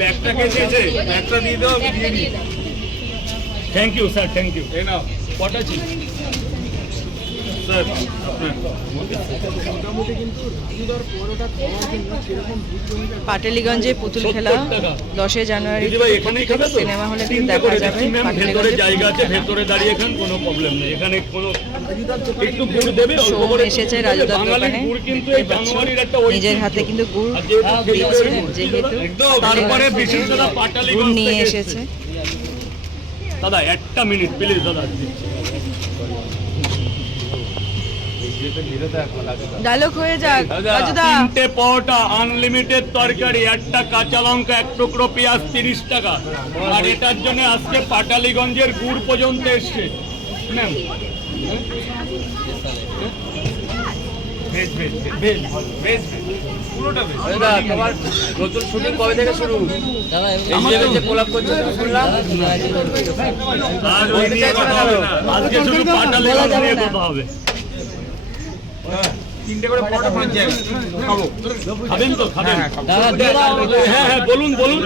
ব্যাগটা কে দিয়েছে? ব্যাগটা দিয়ে দাও, আমি দিয়ে দিই। Thank you sir, thank you. এই নাও কটা ছিল স্যার আপনার? পাটালিগঞ্জে পুতুল খেলা 10 জানুয়ারি সিনেমা হলে দেখা যাবে। ভেতরে জায়গা আছে, ভেতরে দাঁড়িয়ে খান, কোনো প্রবলেম নেই। এখানে কোনো একটু গুড় দেবে, সোম এসেছে রাজুদার দোকানে, কিন্তু এই জানুয়ারির একটা নিজের হাতে কিন্তু গুড় দিচ্ছে, যেহেতু তারপরে বিশেষটা পাটালিগঞ্জ নিয়ে এসেছে। দাদা একটা মিনিট প্লিজ দাদা। ডায়লগ হয়ে যাক রাজুদা। 3টে পরোটা, আনলিমিটেড তরকারি, একটা কাঁচা লঙ্কা, 1 টুকরো পেঁয়াজ 30 টাকা। আর এটার জন্য আজকে পাটালিগঞ্জের গুড় পর্যন্ত এসছে ma'am. Veg veg veg veg পুরোটা ভেজ। তোমার নতুন শুটিং কবে থেকে শুরু? যে কোলাপ করছে শুনলাম। আর ওই নিয়ে কথা হবে না, আজকে শুধু পাটালিগঞ্জ নিয়ে কথা হবে। 3টে করে পরোটা পাঁচ খাবো, খাবেন তো? খাবেন? হ্যাঁ হ্যাঁ বলুন বলুন।